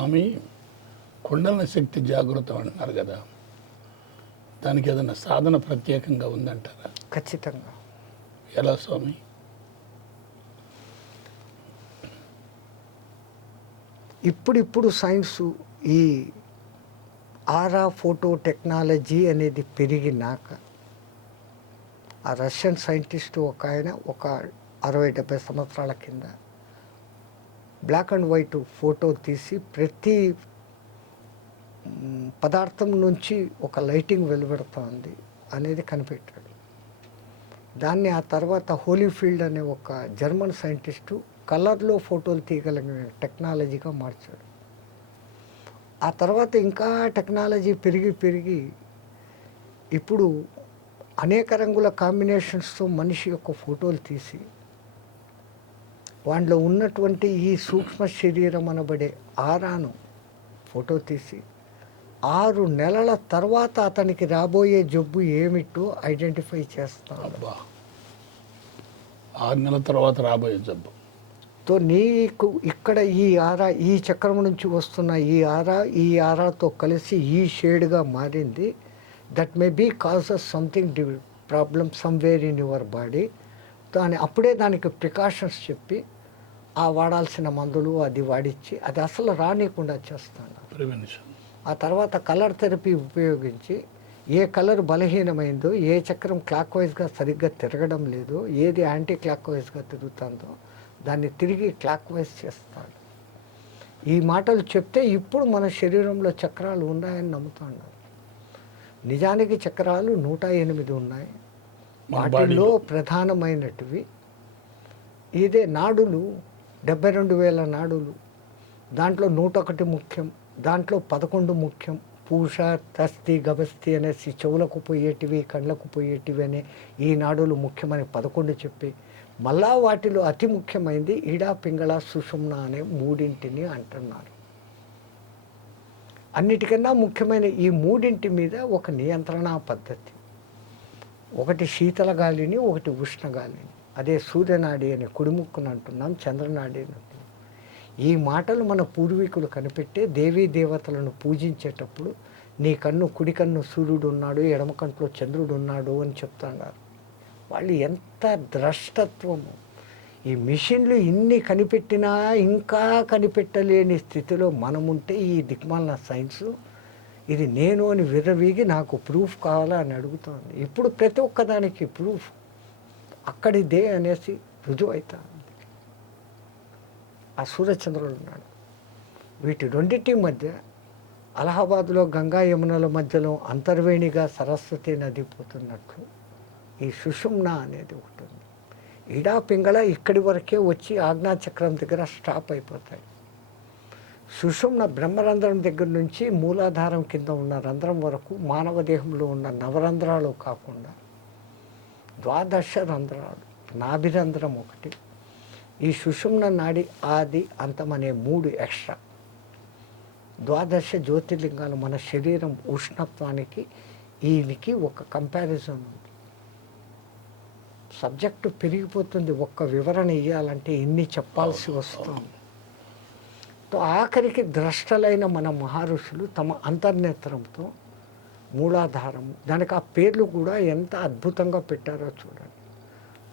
స్వామి, కుండల శక్తి జాగృతం అంటున్నారు కదా, దానికి ఏదైనా సాధన ప్రత్యేకంగా ఉందంటారా? ఖచ్చితంగా. ఎలా స్వామి? ఇప్పుడిప్పుడు సైన్సు ఈ ఆరా ఫోటో టెక్నాలజీ అనేది పెరిగినాక ఆ రష్యన్ సైంటిస్ట్ ఒక ఆయన ఒక 60-70 సంవత్సరాల కింద బ్లాక్ అండ్ వైట్ ఫోటో తీసి ప్రతి పదార్థం నుంచి ఒక లైటింగ్ వెలువడుతోంది అనేది కనిపెట్టాడు. దాన్ని ఆ తర్వాత హోలీఫీల్డ్ అనే ఒక జర్మన్ సైంటిస్టు కలర్లో ఫోటోలు తీయగలిగిన టెక్నాలజీగా మార్చాడు. ఆ తర్వాత ఇంకా టెక్నాలజీ పెరిగి ఇప్పుడు అనేక రంగుల కాంబినేషన్స్తో మనిషి యొక్క ఫోటోలు తీసి వాటిలో ఉన్నటువంటి ఈ సూక్ష్మ శరీరం అనబడే ఆరాను ఫోటో తీసి 6 నెలల తర్వాత అతనికి రాబోయే జబ్బు ఏమిటో ఐడెంటిఫై చేస్తాను. అబ్బా, 6 నెలల తర్వాత రాబోయే జబ్బు. తో నీకు ఇక్కడ ఈ ఆరా ఈ చక్రం నుంచి వస్తున్న ఈ ఆరాతో కలిసి ఈ షేడ్గా మారింది. That may be causes something problem somewhere in your body. అప్పుడే దానికి ప్రికాషన్స్ చెప్పి ఆ వాడాల్సిన మందులు అది వాడిచ్చి అది అసలు రానియకుండా చేస్తాను. ప్రివెన్షన్. ఆ తర్వాత కలర్ థెరపీ ఉపయోగించి ఏ కలర్ బలహీనమైందో, ఏ చక్రం క్లాక్ వైజ్గా సరిగ్గా తిరగడం లేదో, ఏది యాంటీ క్లాక్ వైజ్గా తిరుగుతుందో దాన్ని తిరిగి క్లాక్ వైజ్ చేస్తాడు. ఈ మాటలు చెప్తే ఇప్పుడు మన శరీరంలో చక్రాలు ఉన్నాయని నమ్ముతున్నారు. నిజానికి చక్రాలు 108 ఉన్నాయి. వాటిలో ప్రధానమైనటివి ఇదే నాడులు 72,000 నాడులు. దాంట్లో 101 ముఖ్యం, దాంట్లో 11 ముఖ్యం. పూష, తస్తి, గబస్తి అనేసి చెవులకు పోయేటివి, కళ్ళకు పోయేటివి అనే ఈ నాడులు ముఖ్యమని 11 చెప్పి మళ్ళా వాటిలో అతి ముఖ్యమైనది ఈడా, పింగళ, సుషుమ్న అనే 3 అంటున్నారు. అన్నిటికన్నా ముఖ్యమైన ఈ 3 మీద ఒక నియంత్రణా పద్ధతి. ఒకటి శీతల గాలిని, ఒకటి ఉష్ణగాలిని. అదే సూర్యనాడి అని కుడిముక్కుని అంటున్నాం, చంద్రనాడి అని అంటున్నాం. ఈ మాటలు మన పూర్వీకులు కనిపెట్టే దేవీ దేవతలను పూజించేటప్పుడు నీ కన్ను కుడి కన్ను సూర్యుడు ఉన్నాడు, ఎడమ కంట్లో చంద్రుడు ఉన్నాడు అని చెప్తున్నారు. వాళ్ళు ఎంత ద్రష్టత్వము. ఈ మిషన్లు ఇన్ని కనిపెట్టినా ఇంకా కనిపెట్టలేని స్థితిలో మనముంటే ఈ దిక్మాలిన సైన్సు ఇది నేను అని విర్రవీగి నాకు ప్రూఫ్ కావాలా అని అడుగుతోంది. ఇప్పుడు ప్రతి ఒక్కదానికి ప్రూఫ్ అక్కడిదే అనేసి రుజువు అవుతుంది. ఆ సూర్యచంద్రుడు ఉన్నాడు. వీటి రెండింటి మధ్య అలహాబాద్లో గంగా యమునల మధ్యలో అంతర్వేణిగా సరస్వతి నది పోతున్నట్లు ఈ సుషుమ్న అనేది ఒకటి ఉంది. ఈడా పింగళ ఇక్కడి వరకే వచ్చి ఆజ్ఞాచక్రం దగ్గర స్టాప్ అయిపోతాయి. సుషుమ్న బ్రహ్మరంధ్రం దగ్గర నుంచి మూలాధారం కింద ఉన్న రంధ్రం వరకు మానవ దేహంలో ఉన్న నవరంధ్రాలు కాకుండా 12 రంధ్రాలు, నాభిరంధ్రం ఒకటి, ఈ సుషుమ్న నాడి ఆది అంతం అనే 3 ఎక్స్ట్రా 12 జ్యోతిర్లింగాలు మన శరీరం ఉష్ణత్వానికి ఈయనకి ఒక కంపారిజన్ ఉంది. సబ్జెక్టు పెరిగిపోతుంది. ఒక్క వివరణ ఇవ్వాలంటే ఇన్ని చెప్పాల్సి వస్తుంది. ఆఖరికి ద్రష్టలైన మన మహర్షులు తమ అంతర్నేత్రంతో మూలాధారం, దానికి ఆ పేర్లు కూడా ఎంత అద్భుతంగా పెట్టారో చూడండి.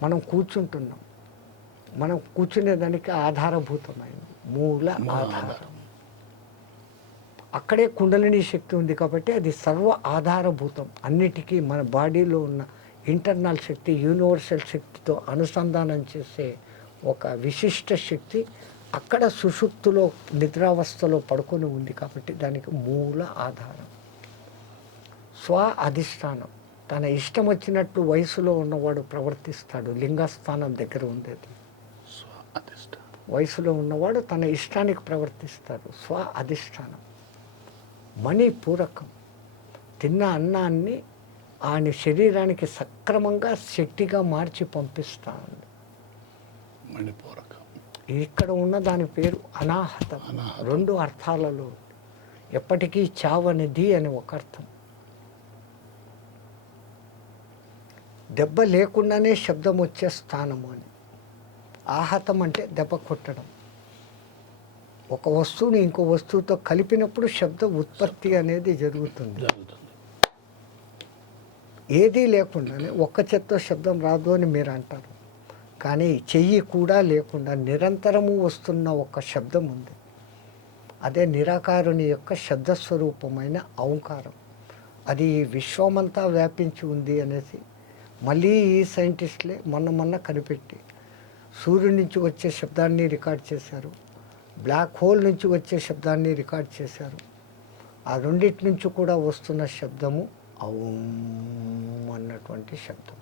మనం కూర్చుంటున్నాం, మనం కూర్చునేదానికి ఆధారభూతమైంది మూల ఆధారం. అక్కడే కుండలిని శక్తి ఉంది కాబట్టి అది సర్వ ఆధారభూతం. అన్నిటికీ మన బాడీలో ఉన్న ఇంటర్నల్ శక్తి, యూనివర్సల్ శక్తితో అనుసంధానం చేసే ఒక విశిష్ట శక్తి అక్కడ సుషుప్తిలో నిద్రావస్థలో పడుకొని ఉంది కాబట్టి దానికి మూల ఆధారం. స్వ అధిష్టానం. తన ఇష్టం వచ్చినట్టు వయసులో ఉన్నవాడు ప్రవర్తిస్తాడు. లింగస్థానం దగ్గర ఉండేది వయసులో ఉన్నవాడు తన ఇష్టానికి ప్రవర్తిస్తాడు. స్వ అధిష్టానం. మణిపూరకం. తిన్న అన్నాన్ని ఆయన శరీరానికి సక్రమంగా శక్తిగా మార్చి పంపిస్తాడు. మణిపూరకం. ఇక్కడ ఉన్న దాని పేరు అనాహతం. 2 అర్థాలలో ఎప్పటికీ చావనిది అని ఒక అర్థం. దెబ్బ లేకుండానే శబ్దం వచ్చే స్థానము అని. ఆహతం అంటే దెబ్బ కొట్టడం. ఒక వస్తువుని ఇంకో వస్తువుతో కలిపినప్పుడు శబ్ద ఉత్పత్తి అనేది జరుగుతుంది. ఏదీ లేకుండానే ఒక్క చేత్తో శబ్దం రాదు అని మీరు అంటారు, కానీ చెయ్యి కూడా లేకుండా నిరంతరము వస్తున్న ఒక శబ్దం ఉంది. అదే నిరాకారుని యొక్క శబ్దస్వరూపమైన ఓంకారం. అది ఈ విశ్వమంతా వ్యాపించి ఉంది అనేసి మళ్ళీ ఈ సైంటిస్టులే మొన్న కనిపెట్టి సూర్యుడి నుంచి వచ్చే శబ్దాన్ని రికార్డ్ చేశారు, బ్లాక్ హోల్ నుంచి వచ్చే శబ్దాన్ని రికార్డ్ చేశారు. ఆ రెండింటి నుంచి కూడా వస్తున్న శబ్దము ఔం అన్నటువంటి శబ్దం.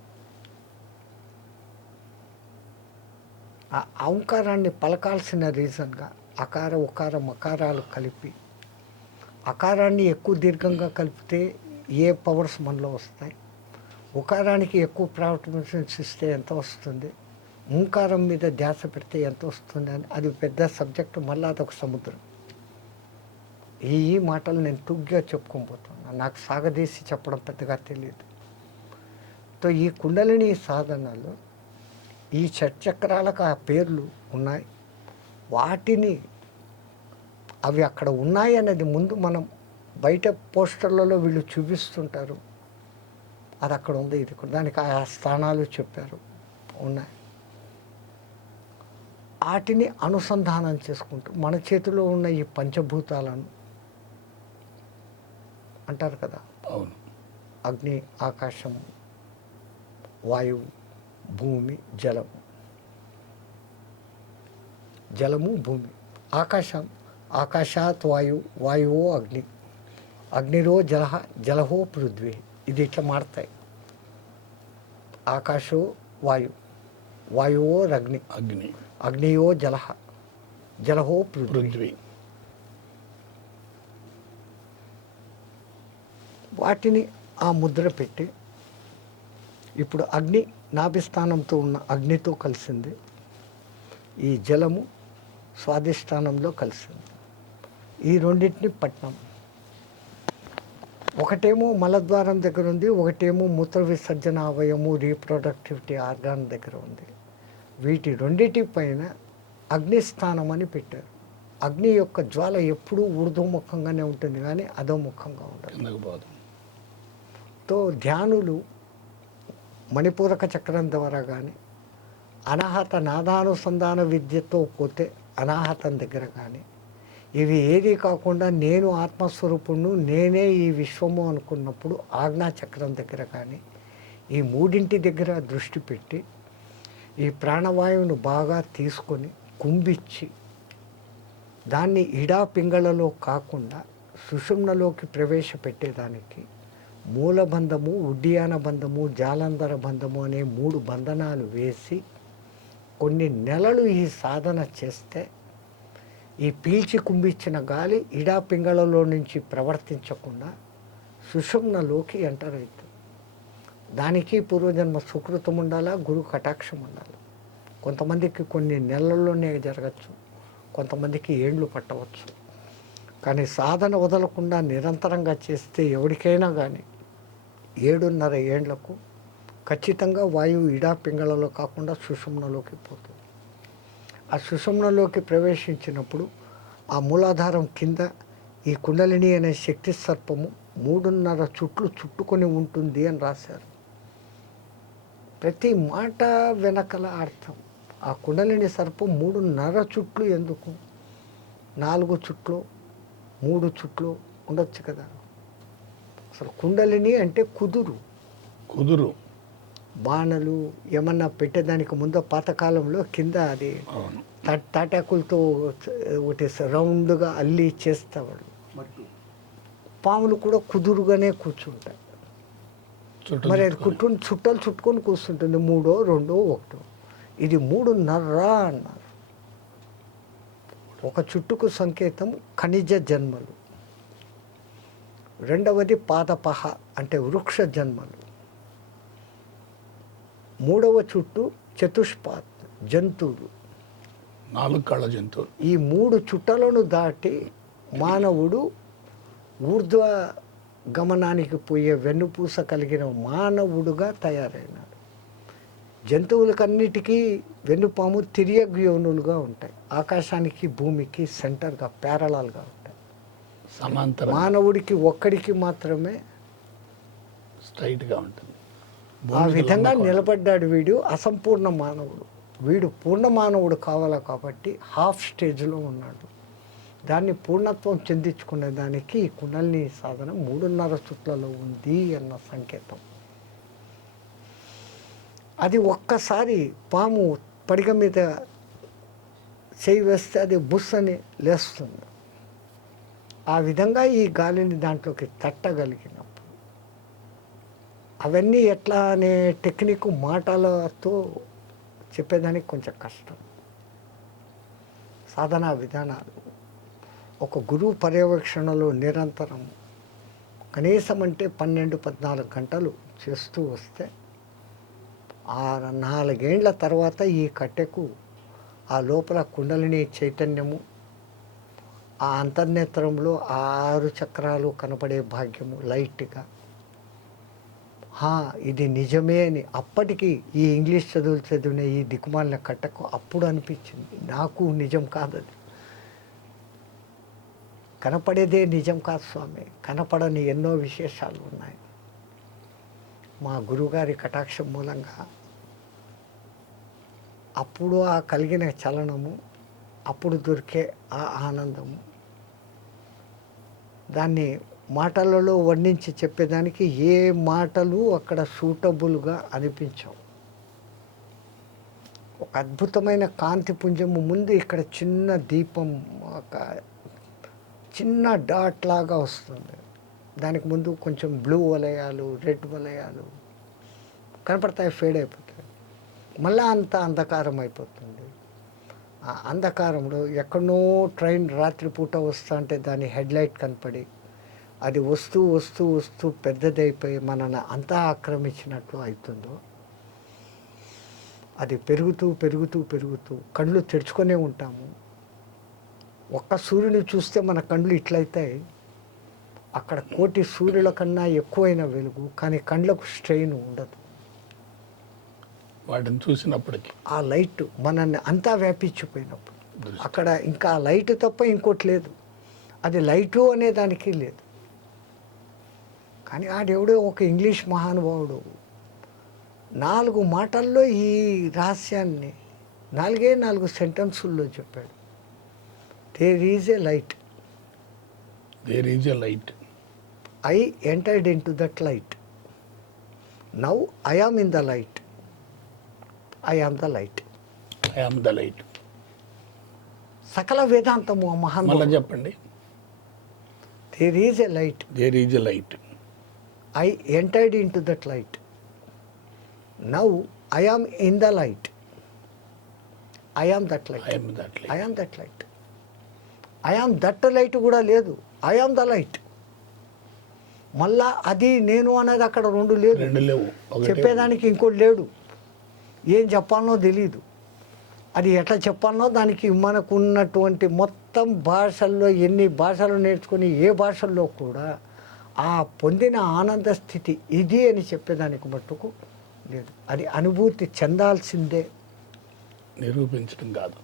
ఆ ఓంకారాన్ని పలకాల్సిన రీజన్గా అకార ఉకార మకారాలు కలిపి, అకారాన్ని ఎక్కువ దీర్ఘంగా కలిపితే ఏ పవర్స్ మనలో వస్తాయి, ఉకారానికి ఎక్కువ ప్రాముఖ్యత ఇస్తే ఎంత వస్తుంది, ఓంకారం మీద ధ్యాస పెడితే ఎంత వస్తుంది అని అది పెద్ద సబ్జెక్టు. మళ్ళీ అదొక సముద్రం. ఈ మాటలు నేను తుగ్గా చెప్పుకోబోతున్నాను, నాకు సాగదీసి చెప్పడం పెద్దగా తెలియదు. తో ఈ కుండలిని సాధనలో ఈ షట్చక్రాలకు ఆ పేర్లు ఉన్నాయి. వాటిని అవి అక్కడ ఉన్నాయి అనేది ముందు మనం బయట పోస్టర్లలో వీళ్ళు చూపిస్తుంటారు, అది అక్కడ ఉంది, ఇది దానికి ఆ స్థానాలు చెప్పారు ఉన్నాయి. వాటిని అనుసంధానం చేసుకుంటూ మన చేతిలో ఉన్న ఈ పంచభూతాలను అంటారు కదా, అవును, అగ్ని, ఆకాశం, వాయువు, భూమి, జలము. జలము, భూమి, ఆకాశం, ఆకాశాత్ వాయువు, వాయువో అగ్ని, అగ్నిరో జలహ, జలహో పృథ్వీ. ఇది ఇట్లా మారుతాయి. ఆకాశో వాయు, వాయువో అగ్ని, అగ్ని, అగ్నియో జలహ, జలహో పృథ్వీ. వాటిని ఆ ముద్ర పెట్టి ఇప్పుడు అగ్ని నాభిస్థానంతో ఉన్న అగ్నితో కలిసింది, ఈ జలము స్వాధిష్టానంలో కలిసింది. ఈ రెండింటిని పట్నం, ఒకటేమో మలద్వారం దగ్గర ఉంది, ఒకటేమో మూత్ర విసర్జన అవయము రీప్రొడక్టివిటీ ఆర్గాన్ దగ్గర ఉంది. వీటి రెండింటి పైన అగ్నిస్థానం అని పెట్టారు. అగ్ని యొక్క జ్వాల ఎప్పుడూ ఊర్ధ్వముఖంగానే ఉంటుంది, కానీ అధోముఖంగా ఉండదు. తో ధ్యానులు మణిపూరక చక్రం ద్వారా కానీ అనాహత నాదానుసంధాన విద్యతో పోతే అనాహతం దగ్గర కానీ ఇవి ఏది కాకుండా నేను ఆత్మస్వరూపుణ్ణు, నేనే ఈ విశ్వము అనుకున్నప్పుడు ఆజ్ఞా చక్రం దగ్గర కానీ ఈ మూడింటి దగ్గర దృష్టి పెట్టి ఈ ప్రాణవాయువును బాగా తీసుకొని కుంభించి దాన్ని ఇడా పింగళలో కాకుండా సుషుమ్నలోకి ప్రవేశపెట్టేదానికి మూలబంధము, ఉడ్డియాన బంధము, జాలంధర బంధము అనే 3 బంధనాలు వేసి కొన్ని నెలలు ఈ సాధన చేస్తే ఈ పీల్చి కుంభించిన గాలి ఇడా పింగళలో నుంచి ప్రవర్తించకుండా సుషుమ్నలోకి ఎంటర్ అవుతుంది. దానికి పూర్వజన్మ సుకృతం ఉండాలా, గురు కటాక్షం ఉండాలి. కొంతమందికి కొన్ని నెలల్లోనే జరగచ్చు, కొంతమందికి ఏండ్లు పట్టవచ్చు. కానీ సాధన వదలకుండా నిరంతరంగా చేస్తే ఎవరికైనా కానీ 7.5 ఏండ్లకు ఖచ్చితంగా వాయువు ఇడా పింగళలో కాకుండా సుషుమ్నలోకి పోతుంది. ఆ సుషుమ్నలోకి ప్రవేశించినప్పుడు ఆ మూలాధారం కింద ఈ కుండలిని అనే శక్తి సర్పము 3.5 చుట్లు చుట్టుకొని ఉంటుంది అని రాశారు. ప్రతి మాట వెనకల అర్థం. ఆ కుండలిని సర్పం 3.5 చుట్లు ఎందుకు? 4 చుట్లు, 3 చుట్లు ఉండొచ్చు కదా. అసలు కుండలిని అంటే కుదురు. బాణలు ఏమన్నా పెట్టేదానికి ముందు పాతకాలంలో కింద అది తాటాకులతో ఒకటి రౌండ్గా అల్లి చేసేవాళ్ళు. పాములు కూడా కుదురుగానే కూర్చుంటాయి. మరి అది చుట్టాలు చుట్టుకొని కూర్చుంటుంది. 3, 2, 1. ఇది 3.5 అన్నారు. ఒక చుట్టుకు సంకేతం ఖనిజ జన్మలు, రెండవది పాదపహ అంటే వృక్ష జన్మలు, 3వ చుట్టు చతుష్పాత్ జంతువులు, 4 కళ్ళ జంతువులు. ఈ 3 చుట్టలను దాటి మానవుడు ఊర్ధ్వ గమనానికి పోయే వెన్నుపూస కలిగిన మానవుడుగా తయారైనాడు. జంతువులకన్నిటికీ వెన్నుపాము తిరియగ్ యోనులుగా ఉంటాయి. ఆకాశానికి భూమికి సెంటర్గా ప్యారలాల్గా ఉంటాయి. సమాంతర మానవుడికి ఒక్కడికి మాత్రమే స్ట్రైట్గా ఉంటుంది. ఆ విధంగా నిలబడ్డాడు. వీడు అసంపూర్ణ మానవుడు, వీడు పూర్ణ మానవుడు కావాలా కాబట్టి హాఫ్ స్టేజ్లో ఉన్నాడు. దాన్ని పూర్ణత్వం చెందించుకునే దానికి ఈ కుండలిని సాధన 3.5 చుట్లలో ఉంది అన్న సంకేతం. అది ఒక్కసారి పాము పడిగ మీద చేయి వేస్తే అది బుస్ అని లేస్తుంది. ఆ విధంగా ఈ గాలిని దాంట్లోకి తట్టగలిగినప్పుడు అవన్నీ ఎట్లా అనే టెక్నిక్ మాటలతో చెప్పేదానికి కొంచెం కష్టం. సాధనా విధానాలు ఒక గురువు పర్యవేక్షణలో నిరంతరం కనీసం అంటే 12-14 గంటలు చేస్తూ వస్తే 4 ఏళ్ల తర్వాత ఈ కట్టెకు ఆ లోపల కుండలిని చైతన్యము, ఆ అంతర్నేత్రంలో 6 చక్రాలు కనపడే భాగ్యము లైట్గా, ఇది నిజమే అని అప్పటికి ఈ ఇంగ్లీష్ చదువులు చదివిన ఈ దిక్కుమాలిన కట్టకు అప్పుడు అనిపించింది, నాకు నిజం కాదది, కనపడేదే నిజం కాదు స్వామి, కనపడని ఎన్నో విశేషాలు ఉన్నాయి. మా గురువుగారి కటాక్షం మూలంగా అప్పుడు ఆ కలిగిన చలనము, అప్పుడు దొరికే ఆ ఆనందము, దాన్ని మాటలలో వర్ణించి చెప్పేదానికి ఏ మాటలు అక్కడ సూటబుల్గా అనిపించవు. ఒక అద్భుతమైన కాంతి పుంజము ముందు ఇక్కడ చిన్న దీపం, ఒక చిన్న డాట్ లాగా వస్తుంది. దానికి ముందు కొంచెం బ్లూ వలయాలు, రెడ్ వలయాలు కనపడతాయి, ఫేడ్ అయిపోతాయి, మళ్ళీ అంత అంధకారం అయిపోతుంది. ఆ అంధకారంలో ఎక్కడనో ట్రైన్ రాత్రిపూట వస్తూ అంటే దాని హెడ్లైట్ కనపడి అది వస్తూ వస్తూ వస్తూ పెద్దదైపోయి మనల్ని అంతా ఆక్రమించినట్లు అవుతుందో, అది పెరుగుతూ పెరుగుతూ పెరుగుతూ కళ్ళు తెరుచుకొనే ఉంటాము. ఒక్క సూర్యుని చూస్తే మన కళ్ళు ఇట్లయితాయి, అక్కడ 1,000,000 సూర్యుల కన్నా ఎక్కువైన వెలుగు, కానీ కళ్ళకు స్ట్రెయిన్ ఉండదు. వాటిని చూసినప్పటికీ ఆ లైట్ మనల్ని అంతా వ్యాపించిపోయినప్పుడు అక్కడ ఇంకా ఆ లైట్ తప్ప ఇంకోటి లేదు. అది లైటు అనే దానికి లేదు. కానీ ఆడెవడో ఒక ఇంగ్లీష్ మహానుభావుడు 4 మాటల్లో ఈ రహస్యాన్ని 4 సెంటెన్సుల్లో చెప్పాడు. There is a light, there is a light, I entered into that light, now I am in the light, I am the light, I am the light. సకల వేదాంతము ఆ మహానుభావుడు. చెప్పండి. There is a light, there is a light, I entered into that light. Now I am in the light. I am that light. I am that light. I am that light. I am that light కూడా లేదు. I am the light. మళ్ళా అది నేను అనేది అక్కడ రెండు లేవు. చెప్పేదానికి ఇంకోటి లేడు. ఏం చెప్పాలనో తెలియదు. అది ఎట్లా చెప్పాలనో దానికి మనకు ఉన్నటువంటి మొత్తం భాషల్లో ఎన్ని భాషలు నేర్చుకొని ఏ భాషల్లో కూడా ఆ పొందిన ఆనంద స్థితి ఇది అని చెప్పేదానికి మట్టుకు లేదు. అది అనుభూతి చెందాల్సిందే, నిరూపించడం కాదు.